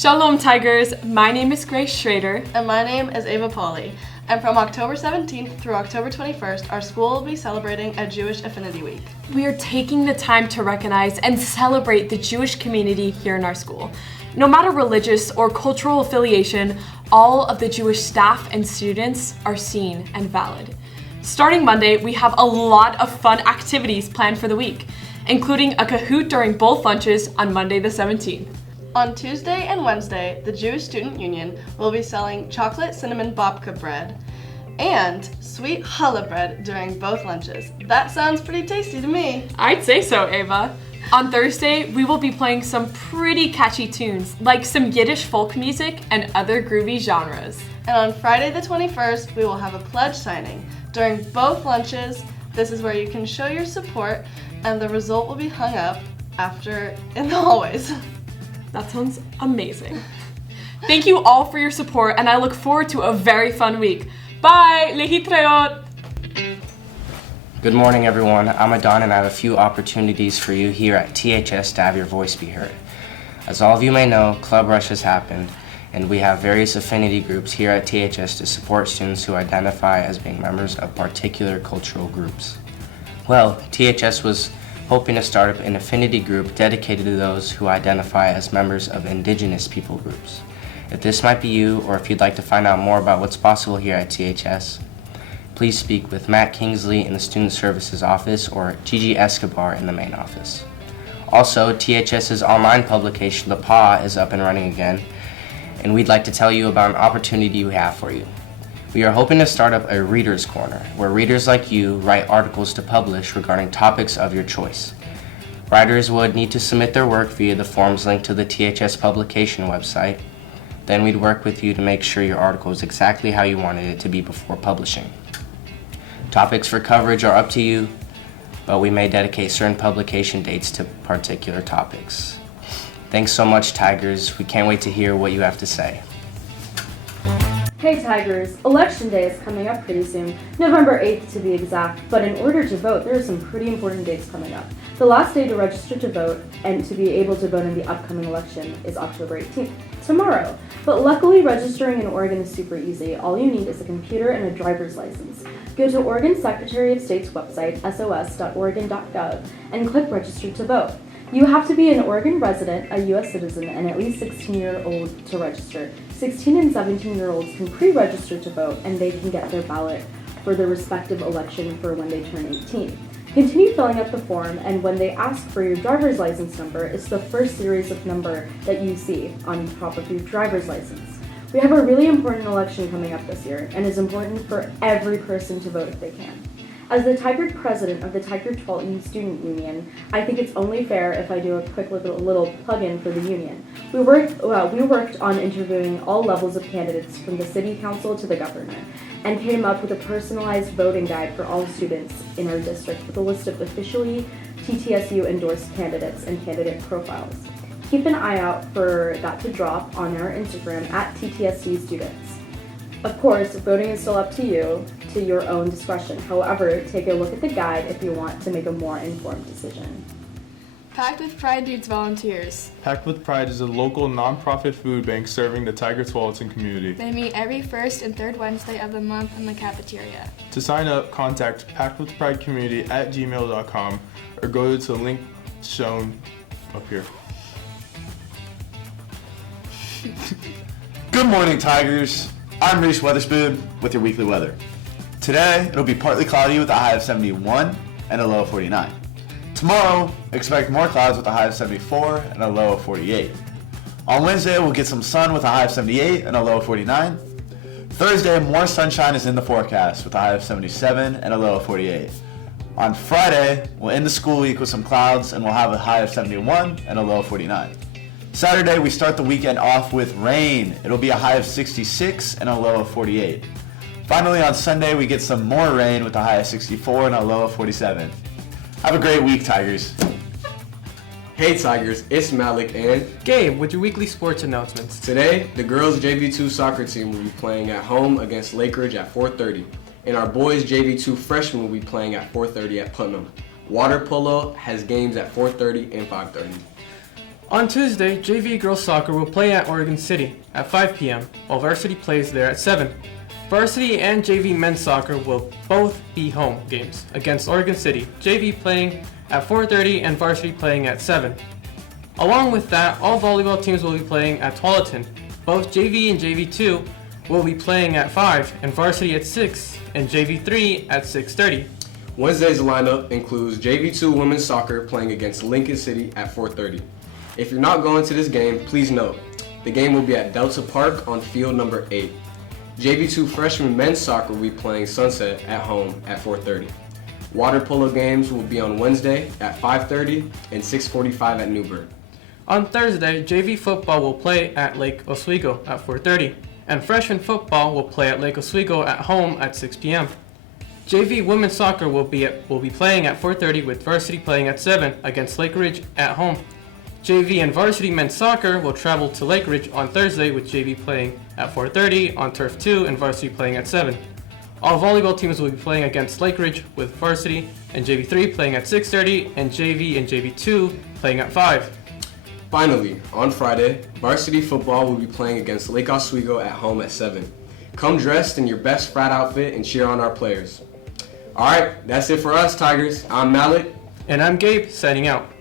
Shalom Tigers, my name is Grace Schrader. And my name is Ava Pauly. And from October 17th through October 21st, our school will be celebrating a Jewish Affinity Week. We are taking the time to recognize and celebrate the Jewish community here in our school. No matter religious or cultural affiliation, all of the Jewish staff and students are seen and valid. Starting Monday, we have a lot of fun activities planned for the week, including a Kahoot during both lunches on Monday the 17th. On Tuesday and Wednesday, the Jewish Student Union will be selling chocolate cinnamon babka bread and sweet challah bread during both lunches. That sounds pretty tasty to me. I'd say so, Ava. On Thursday, we will be playing some pretty catchy tunes, like some Yiddish folk music and other groovy genres. And on Friday the 21st, we will have a pledge signing. During both lunches, this is where you can show your support, and the result will be hung up after in the hallways. That sounds amazing. Thank you all for your support, and I look forward to a very fun week. Bye! Lehitrayot! Good morning, everyone. I'm Adon, and I have a few opportunities for you here at THS to have your voice be heard. As all of you may know, Club Rush has happened, and we have various affinity groups here at THS to support students who identify as being members of particular cultural groups. Well, THS was hoping to start up an affinity group dedicated to those who identify as members of indigenous people groups. If this might be you, or if you'd like to find out more about what's possible here at THS, please speak with Matt Kingsley in the Student Services Office or Gigi Escobar in the main office. Also, THS's online publication, The PAW, is up and running again, and we'd like to tell you about an opportunity we have for you. We are hoping to start up a Reader's Corner, where readers like you write articles to publish regarding topics of your choice. Writers would need to submit their work via the forms linked to the THS publication website. Then we'd work with you to make sure your article is exactly how you wanted it to be before publishing. Topics for coverage are up to you, but we may dedicate certain publication dates to particular topics. Thanks so much, Tigers. We can't wait to hear what you have to say. Hey Tigers, Election Day is coming up pretty soon, November 8th to be exact, but in order to vote, there are some pretty important dates coming up. The last day to register to vote and to be able to vote in the upcoming election is October 18th, tomorrow. But luckily, registering in Oregon is super easy. All you need is a computer and a driver's license. Go to Oregon Secretary of State's website, sos.oregon.gov, and click Register to Vote. You have to be an Oregon resident, a U.S. citizen, and at least 16-year-old to register. 16 and 17-year-olds can pre-register to vote, and they can get their ballot for their respective election for when they turn 18. Continue filling out the form, and when they ask for your driver's license number, it's the first series of number that you see on top of your driver's license. We have a really important election coming up this year, and it's important for every person to vote if they can. As the Tigard president of the Tigard Twelton Student Union, I think it's only fair if I do a quick little plug-in for the union. We worked on interviewing all levels of candidates from the city council to the governor, and came up with a personalized voting guide for all students in our district with a list of officially TTSU-endorsed candidates and candidate profiles. Keep an eye out for that to drop on our Instagram at TTSU Students. Of course, voting is still up to you, to your own discretion. However, take a look at the guide if you want to make a more informed decision. Packed with Pride needs volunteers. Packed with Pride is a local nonprofit food bank serving the Tigard Twelton community. They meet every first and third Wednesday of the month in the cafeteria. To sign up, contact packedwithpridecommunity@gmail.com or go to the link shown up here. Good morning, Tigers. I'm Reese Weatherspoon with your weekly weather. Today, it'll be partly cloudy with a high of 71 and a low of 49. Tomorrow, expect more clouds with a high of 74 and a low of 48. On Wednesday, we'll get some sun with a high of 78 and a low of 49. Thursday, more sunshine is in the forecast with a high of 77 and a low of 48. On Friday, we'll end the school week with some clouds and we'll have a high of 71 and a low of 49. Saturday, we start the weekend off with rain. It'll be a high of 66 and a low of 48. Finally, on Sunday, we get some more rain with a high of 64 and a low of 47. Have a great week, Tigers. Hey Tigers, it's Malik and Gabe with your weekly sports announcements. Today, the girls JV2 soccer team will be playing at home against Lake Ridge at 4:30, and our boys JV2 freshmen will be playing at 4:30 at Putnam. Water polo has games at 4:30 and 5:30. On Tuesday, JV girls soccer will play at Oregon City at 5 p.m., while varsity plays there at 7. Varsity and JV men's soccer will both be home games against Oregon City, JV playing at 4:30 and varsity playing at 7. Along with that, all volleyball teams will be playing at Tualatin. Both JV and JV2 will be playing at 5 and varsity at 6 and JV3 at 6:30. Wednesday's lineup includes JV2 women's soccer playing against Lincoln City at 4:30. If you're not going to this game, please note, the game will be at Delta Park on field number 8. JV2 freshman men's soccer will be playing Sunset at home at 4:30. Water polo games will be on Wednesday at 5:30 and 6:45 at Newburgh. On Thursday, JV football will play at Lake Oswego at 4:30, and freshman football will play at Lake Oswego at home at 6 p.m. JV women's soccer will be playing at 4:30 with varsity playing at 7 against Lake Ridge at home. JV and varsity men's soccer will travel to Lake Ridge on Thursday with JV playing at 4:30 on Turf 2 and varsity playing at 7. All volleyball teams will be playing against Lake Ridge with varsity and JV3 playing at 6:30 and JV2 playing at 5. Finally, on Friday, varsity football will be playing against Lake Oswego at home at 7. Come dressed in your best frat outfit and cheer on our players. Alright, that's it for us, Tigers. I'm Malik. And I'm Gabe, signing out.